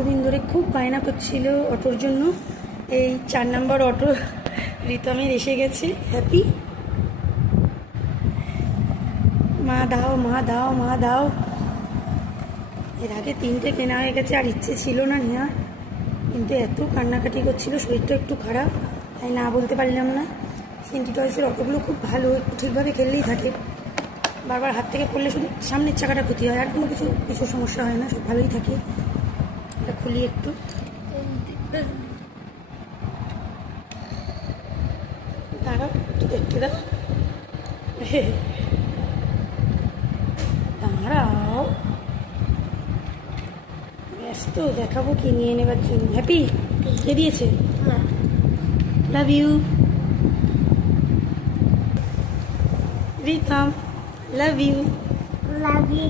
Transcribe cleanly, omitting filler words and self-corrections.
দুদিন ধরে খুব বায়না করছিল অটোর জন্য। এই 4 নম্বর অটো রিতমের এসে গেছে। হ্যাপি, মা দাও মা দাও মা দাও। এর আগে 3টে কেনা হয়ে গেছে, আর ইচ্ছে ছিল না নেওয়ার, কিন্তু এত কান্নাকাটি করছিল, শরীরটা একটু খারাপ, তাই না বলতে পারলাম না। সেন্টি টয়েসের অটোগুলো খুব ভালো, একটু ঠিকভাবে খেললেই থাকে। বারবার হাত থেকে পড়লে শুধু সামনের চাকাটা ক্ষতি হয়, আর কোনো কিছু সমস্যা হয় না, সব ভালোই থাকে। এটা খুলি একটু, দাঁড়াও একটু দেখতে দাও, দাঁড়াও, ব্যস্ত, দেখাবো কি নিয়ে নেবার জন্য। হ্যাপি কে দিয়েছে? Love you Ritam, love you. লাগিয়ে